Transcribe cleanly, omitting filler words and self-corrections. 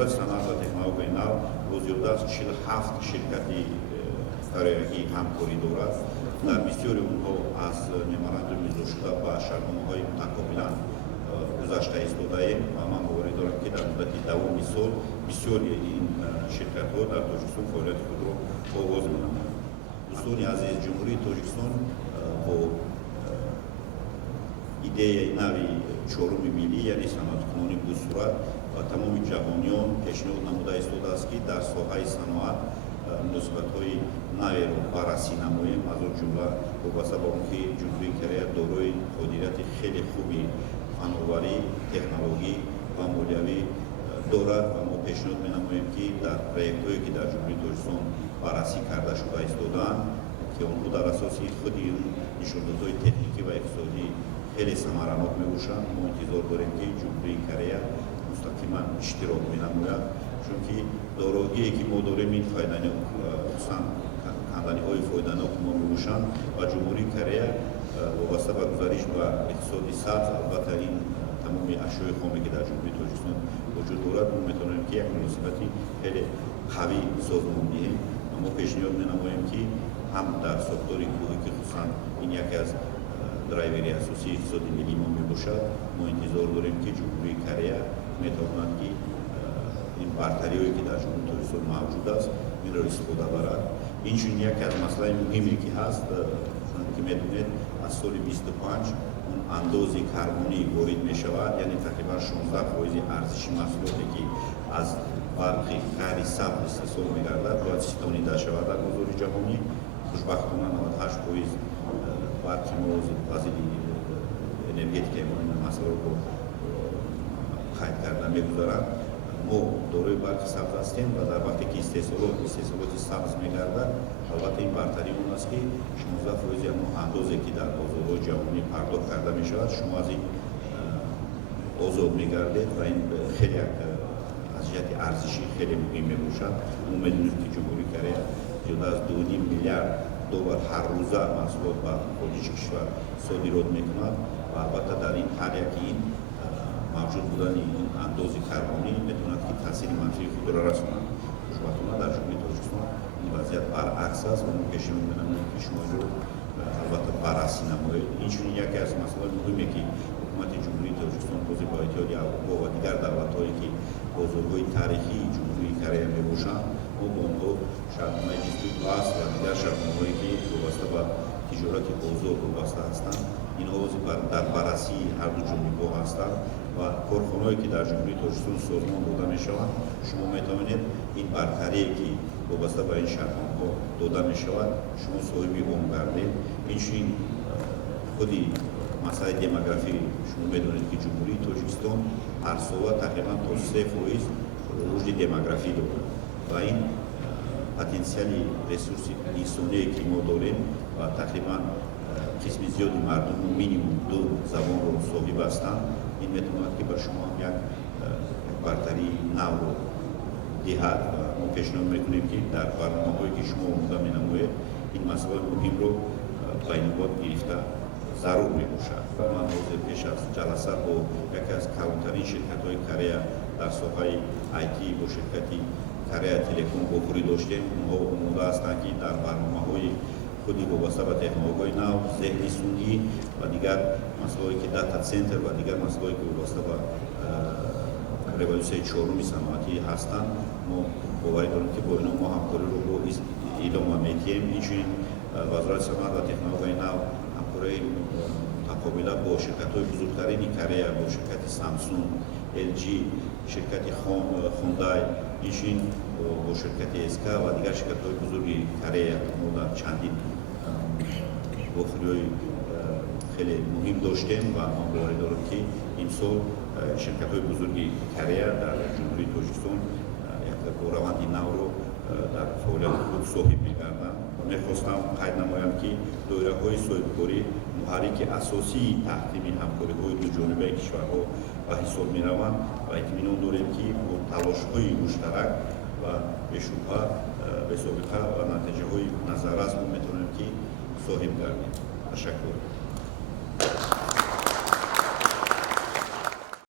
وزارت صنعت و تکنولوژی نو وجود است 47 شرکتی کارایی همکاری دارد. در بسیاری اونها از ممورندوم امضا شده با شرطنامه‌های متقابلا گذشته ایستاده‌ایم و من باور دارم که در مدت دوم سال بسیاری این شرکت‌ها در تاجیکستان فعالیت خود را آغاز می‌نمایند. دوستان عزیز، جمهوری تاجیکستان با ایده نوی چهارم ملی یعنی صنعت‌کنی بصورت و تمام جوانیان پیشنهاد نموده ایستاده است که در ساحه صنعت مناسبت‌های نوی را بررسی نماییم. از آن جمله وابسته به آنکه جمهوری کره دارای قدرت خیلی خوبی فناوری، تکنولوژی و مالیوی دارد و ما پیشنهاد می‌نماییم که در پروژه‌هایی که در جمهوری تاجیکستان بررسی کرده شده ایستاده‌اند که آنها در اساس خودی نشان‌دادهای تکنیکی و اقتصادی خیلی ثمراناک می‌باشند. ما انتظار داریم که جمهوری کره مستقیما اشتراک می‌نماید، چون که دارایی‌ای که ما داریم این فایده‌ناک خصوصاً کمپانی‌های فایده‌ناک ما می‌باشند و جمهوری کره وابسته به گزارش و اقتصادی سبز البته این تمام اشیاء خامی که در جمهوری تاجیکستان وجود دارد ما می‌توانیم که یک مناسبتی خیلی قوی سازمان دهیم. ما پیشنهاد می‌نماییم که هم در ساختار گروهی که خصوصاً این یکی از درایوری اساسی اقتصاد ملی ما میباشد، ما انتظار داریم که جمهوری کره میتواند که این برتری‌هایی که در جمهوری تاجیکستان موجود است این را استفاده برد. اینچنین یکی از مسائل مهمی که هست، چون که میدونید از سال 25 اون اندازه کربنی وارد میشود، یعنی تقریبا 16% ارزش محصولاتی که از برق غیر سبز استحصال میگردد باید ستانیده شود در بازار جهانی. خوشبختانه 98% برقی موازی وزیری انرژتیکی ما این مسئله رو قید کرده میگذارند. ما دارای برق سبز هستیم و در وقتی که استحصالات سبز میگردد البته این برتری اون است که 16% اما اندازه که در بازارهای جهانی پرداخت کرده میشود شما از این آزاد میگردید و این خیلی از جهت ارزشی خیلی مهم میباشد. ما میدونیم که جمهوری کره زیاده از 2.5 میلیارد دلار هر روزه محصولات به خارج کشور صادرات میکند و البته در این حال که این موجود بودن این اندازه کربنی میتواند که تاثیر منفی خود را رساند. خوشبختانه در جمهوری تاجیکستان این وضعیت برعکس است و ما پیشنهاد می‌نماییم که شما رو البته بررسی نمایید. اینچنین یکی از مسائل مهمی که حکومت جمهوری تاجیکستان توضیح با اتحادیه اروپا و دیگر دولت‌هایی که بازارهای تاریخی جمهوری کره میباشند ما با آنها شرطنامه جدی وصل و دیگر شرطنامه‌هایی که وابسته به تجارت بازار وابسته هستند اینها در بررسی هر دو جانب‌ها هستند و کارخانه‌هایی که در جمهوری تاجیکستان سازمان داده میشوند شما میتوانید این برتری که وابسته به این شرطنامه‌ها داده میشود شما صاحب آن گردید. اینچنین خودی مسئله دموگرافی شما میدونید که جمهوری تاجیکستان هر سال تقریبا تا 3% رشد دموگرافی دارد و این پتانسیلی رسورس انسانی که ما داریم و تقریبا قسم زیادی مردم مینیمم 2 زبان رو صاحب هستند این میتواند که بر شما یک برتری نو رو دهد و ما پیشنهاد میکنیم که در برنامه‌هایی که شما آماده می‌نمایید این مسائل مهم رو به عنوان گرفته ضرور میباشد. من روز پیش از جلسه با یکی از کلانترین شرکت‌های کره در ساحه آیتی با شرکتی کره تلکوم گفتگو داشتیم. اونها آماده هستند که در برنامه‌های خودی وابسته به تکنولوژی نو، ذهن سنگی و دیگر مسائلی که داتا سنتر و دیگر مسائلی که وابسته به رولوسیون چهارم صنعتی هستند ما باور داریم که با اینها ما همکاری رو با ادامه میدیم. اینچنین وزارت صنعت و تکنولوژی نو همکاری متقابلا با شرکت‌های بزرگترین کره با شرکت سامسونگ، LG، شرکت خوندای، اینچنین با شرکت اسکا و دیگر شرکت‌های بزرگی کره ما در چندین گفتگوهای خیلی مهم داشتیم و ما باور داریم که این سال شرکت‌های بزرگی کره در جمهوری تاجیکستان یک روند نو رو در فعالیت خود صاحب می‌گردند. می‌خواستم قید نمایم که دایره‌های صاحبکاری محرک اساسی تحقیم همکاری‌های دو جانبه کشورها به حساب می‌روند و اطمینان داریم که با تلاش‌های مشترک و به‌شبهه به سابقه و نتیجه‌های نظررس ما می‌توانیم که صاحب گردیم. تشکر.